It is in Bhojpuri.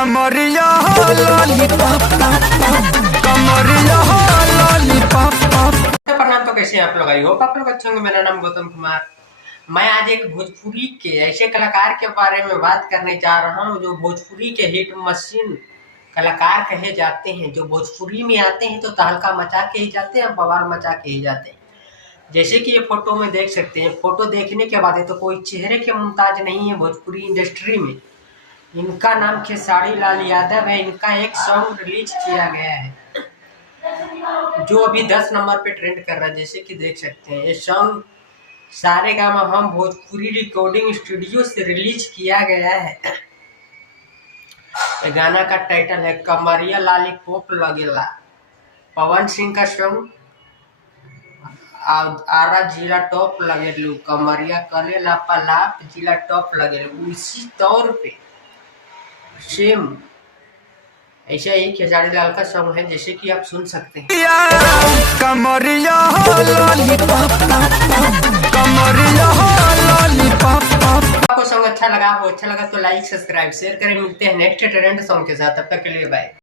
कमरिया लॉलीपॉप कमरिया लॉलीपॉप। प्रणाम। तो कैसे हैं आप लोग? आई होप आप लोग अच्छे होंगे। मेरा नाम गौतम कुमार। मैं आज एक भोजपुरी के ऐसे कलाकार के बारे में बात करने जा रहा हूं जो भोजपुरी के हिट मशीन कलाकार कहे जाते हैं। जो भोजपुरी में आते हैं तो तहलका मचा के ही जाते हैं, बवाल मचा के ही जाते हैं। जैसे कि ये फोटो में देख सकते हैं। फोटो देखने के बाद तो कोई चेहरे के मुमताज नहीं है भोजपुरी इंडस्ट्री में। इनका नाम खेसारी लाल यादव है। इनका एक सॉन्ग रिलीज किया गया है जो अभी 10 नंबर पे ट्रेंड कर रहा है। जैसे कि देख सकते हैं ये सॉन्ग सारेगामा हम भोजपुरी रिकॉर्डिंग स्टूडियो से रिलीज किया गया है। गाना का टाइटल है कमरिया लॉलीपॉप लगेला। पवन सिंह का सॉन्ग आरा जिला टॉप लगेलू, कमरिया करेला पलाप जिला टॉप लगेलू। उसी तौर पे सेम ऐसा ही खेसारी लाल का सॉन्ग है जैसे कि आप सुन सकते हैं। कमरिया लॉलीपॉप कमरिया लॉलीपॉप। आपको सॉन्ग अच्छा लगा तो लाइक सब्सक्राइब शेयर करें। मिलते हैं नेक्स्ट ट्रेंड सॉन्ग के साथ। तब तक के लिए बाय।